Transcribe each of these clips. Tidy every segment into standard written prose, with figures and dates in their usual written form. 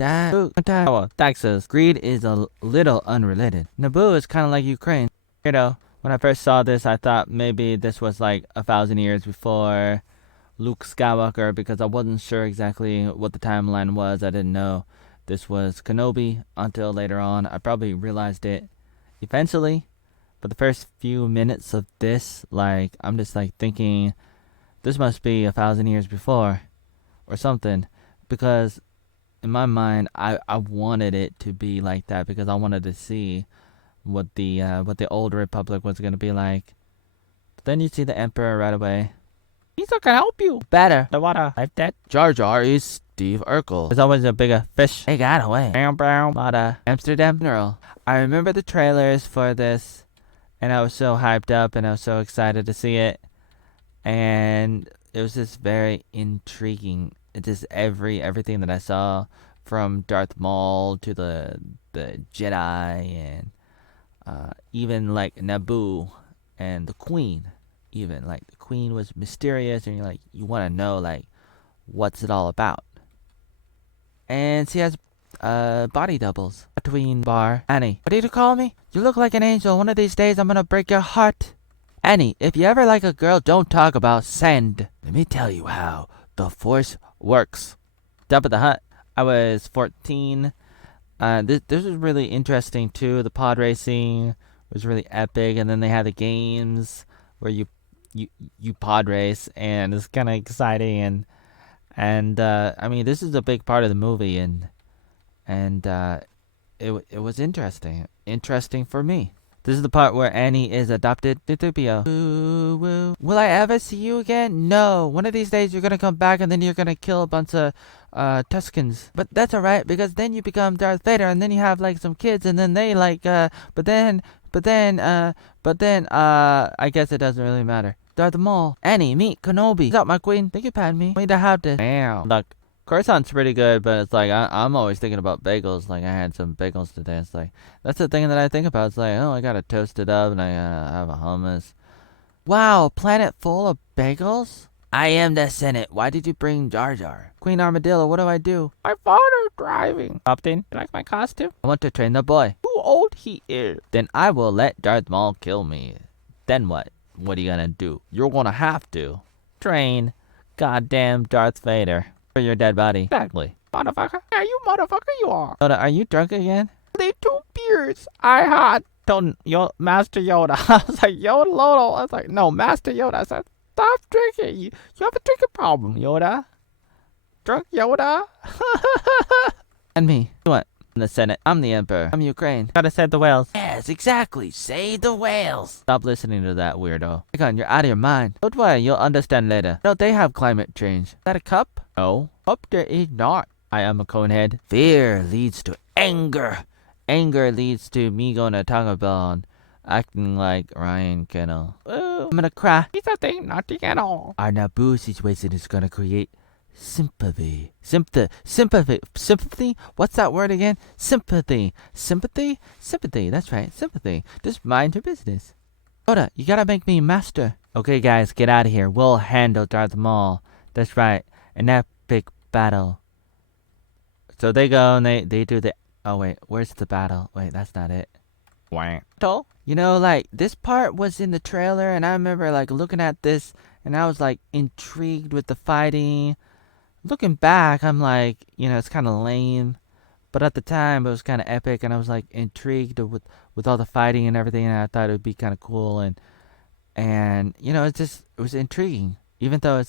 Taxes. Greed is a little unrelated. Naboo is kind of like Ukraine. You know, when I first saw this, I thought maybe this was like 1,000 years before Luke Skywalker because I wasn't sure exactly what the timeline was. I didn't know this was Kenobi until later on. I probably realized it eventually, but the first few minutes of this, like, I'm just like thinking this must be 1,000 years before or something, because in my mind I wanted it to be like that because I wanted to see what the old Republic was gonna be like. But then you see the Emperor right away. He's not gonna help you. Better. The water like that. Jar Jar is Steve Urkel. There's always a bigger fish. They got away. But Amsterdam General. I remember the trailers for this, and I was so hyped up and I was so excited to see it, and it was just very intriguing. It just everything that I saw, from Darth Maul to the Jedi, and even like Naboo and the Queen. Even like the Queen was mysterious, and you want to know like what's it all about. And she has body doubles. Between bar Annie. What did you call me? You look like an angel. One of these days I'm gonna break your heart. Annie, if you ever like a girl, don't talk about sand. Let me tell you how the Force works. Jabba the Hutt. I was 14. This was really interesting too. The pod racing was really epic, and then they had the games where you pod race, and it's kind of exciting, and I mean, this is a big part of the movie, and it was interesting for me. This is the part where Annie is adopted. Will I ever see you again? No. One of these days you're gonna come back and then you're gonna kill a bunch of Tuscans. But that's alright, because then you become Darth Vader and then you have like some kids and then they like but then I guess it doesn't really matter. Darth Maul. Annie, meet Kenobi. What's up, my queen? Thank you, Padme. Wait to have this. Damn. Look, croissant's pretty good, but it's like I'm always thinking about bagels. Like, I had some bagels today. It's like that's the thing that I think about. It's like, oh, I gotta toast it up and I gotta have a hummus. Wow, planet full of bagels? I am the Senate. Why did you bring Jar Jar? Queen Armadillo, what do I do? My father driving. Captain, you like my costume? I want to train the boy. Too old he is. Then I will let Darth Maul kill me. Then what? What are you gonna do? You're gonna have to train goddamn Darth Vader for your dead body. Exactly. Motherfucker. Yeah, you motherfucker you are. Yoda, are you drunk again? The 2 beers I had. Told Master Yoda. I was like, Yoda Lodo. I was like, no, Master Yoda. I said, stop drinking. You have a drinking problem, Yoda. Drunk Yoda. And me. What? I'm the Senate. I'm the Emperor. I'm Ukraine. Gotta save the whales. Yes, exactly. Save the whales. Stop listening to that weirdo. Icon, you're out of your mind. Don't worry, you'll understand later. No, they have climate change. Is that a cup? No. Cup there is not. I am a conehead. Fear leads to anger. Anger leads to me going to Taco Bell and acting like Ryan Kennel. Oh, I'm gonna cry. It's a thing, nothing at all. Our Naboo situation is gonna create sympathy. Sympathy? What's that word again? Sympathy. That's right, sympathy. Just mind your business. Yoda, you gotta make me master. Okay, guys, get out of here. We'll handle Darth Maul. That's right, an epic battle. So they go and they do the... Oh, wait, where's the battle? Wait, that's not it. You know, like, this part was in the trailer, and I remember, like, looking at this, and I was, like, intrigued with the fighting. Looking back, I'm like, it's kind of lame. But at the time, it was kind of epic, and I was, like, intrigued with all the fighting and everything, and I thought it would be kind of cool, and it was intriguing. Even though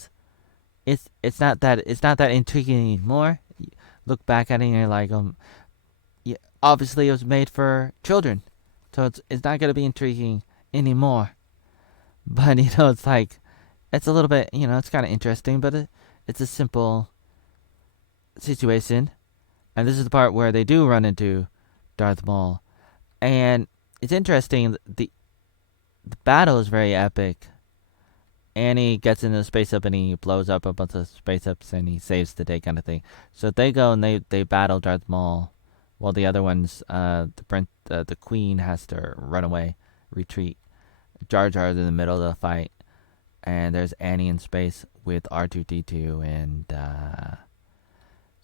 it's not that intriguing anymore. You look back at it, and you're like, yeah, obviously it was made for children, so it's not gonna be intriguing anymore. But it's like, it's a little bit, it's kind of interesting, but it's a simple situation. And this is the part where they do run into Darth Maul, and it's interesting. The battle is very epic. Annie gets into the space up and he blows up a bunch of space ups and he saves the day, kind of thing. So they go and they battle Darth Maul, while the other ones, the Queen has to run away, retreat. Jar Jar's in the middle of the fight, and there's Annie in space with R2-D2, and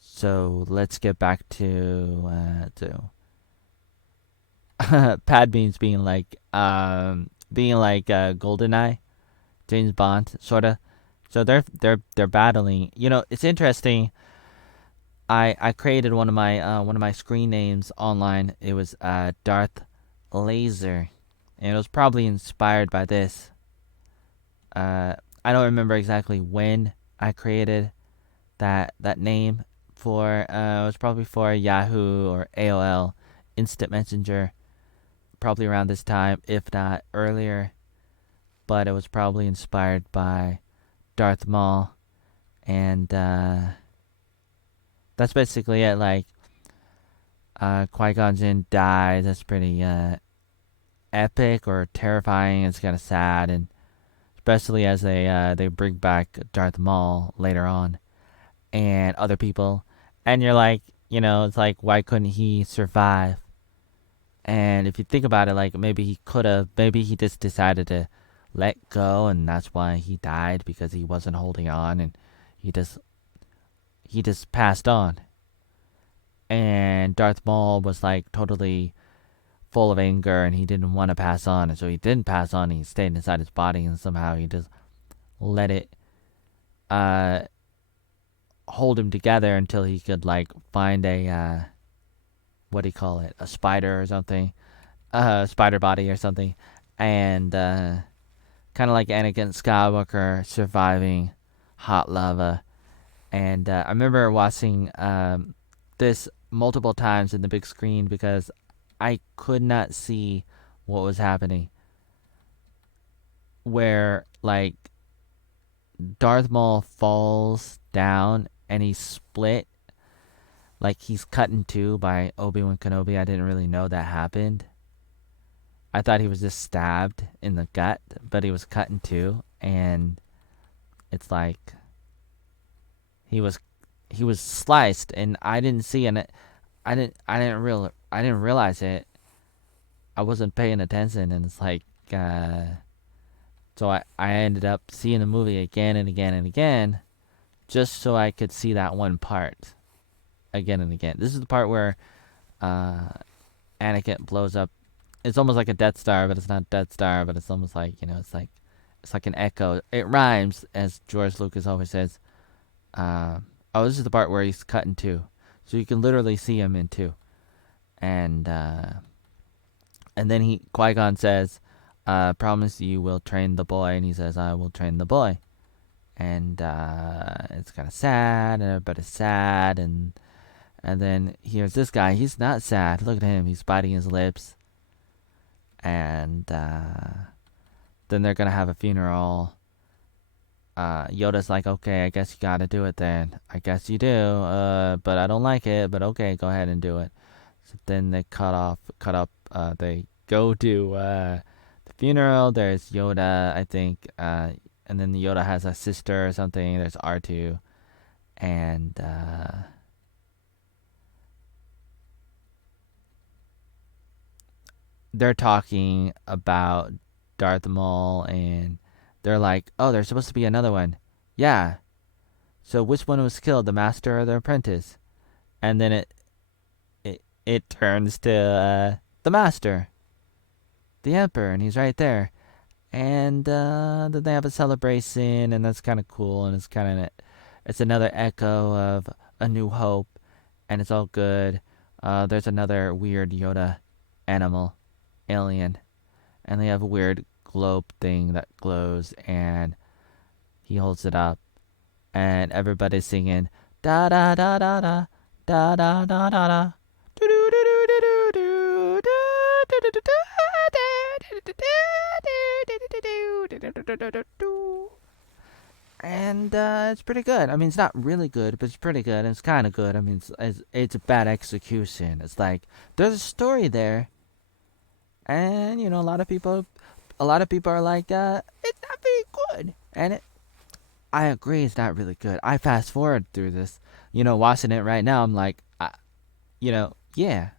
So let's get back to Padme's being like Goldeneye, James Bond, sorta. So they're battling. You know, it's interesting. I created one of my screen names online. It was Darth Laser, and it was probably inspired by this. Uh, I don't remember exactly when I created that name for. It was probably for Yahoo or AOL Instant Messenger, probably around this time, if not earlier. But it was probably inspired by Darth Maul, and that's basically it. Like, Qui-Gon Jinn dies. That's pretty epic or terrifying. It's kind of sad, and especially as they bring back Darth Maul later on and other people, and you're like, it's like, why couldn't he survive? And if you think about it, like, maybe he could have, maybe he just decided to let go, and that's why he died, because he wasn't holding on, and he just he just passed on. And Darth Maul was like totally full of anger, and he didn't want to pass on, and so he didn't pass on. He stayed inside his body, and somehow he just let it uh hold him together until he could like find a what do you call it, a spider or something, spider body or something, and kind of like Anakin Skywalker surviving hot lava. And I remember watching this multiple times in the big screen because I could not see what was happening. Where like Darth Maul falls down and he's split, like he's cut in two by Obi-Wan Kenobi. I didn't really know that happened. I thought he was just stabbed in the gut, but he was cut in two, and it's like he was he was sliced, and I didn't see, and I didn't realize it. I wasn't paying attention, and it's like so I ended up seeing the movie again and again and again, just so I could see that one part again and again. This is the part where uh, Anakin blows up. It's almost like a Death Star, but it's not Death Star. But it's almost like, it's like an echo. It rhymes, as George Lucas always says. Oh, this is the part where he's cut in two, so you can literally see him in two, and then Qui-Gon says, "Promise you will train the boy," and he says, "I will train the boy," and it's kind of sad, and everybody's sad, and then here's this guy. He's not sad. Look at him. He's biting his lips, and then they're gonna have a funeral. Yoda's like, "Okay, I guess you gotta do it then. I guess you do. But I don't like it. But okay, go ahead and do it." So then they cut up. They go to the funeral. There's Yoda, I think. And then Yoda has a sister or something. There's R2, and they're talking about Darth Maul, and they're like, "Oh, there's supposed to be another one." Yeah. So which one was killed, the master or the apprentice? And then it turns to the master, the emperor, and he's right there. And then they have a celebration, and that's kind of cool, and it's another echo of A New Hope, and it's all good. There's another weird Yoda animal, alien, and they have a weird globe thing that glows, and he holds it up, and everybody's singing da da da da da da da da da da. And it's pretty good. I mean, it's not really good, but it's pretty good. And it's kind of good. I mean, it's a bad execution. It's like there's a story there, and a lot of people are like, it's not very good. And I agree, it's not really good. I fast forward through this, watching it right now. I'm like, yeah,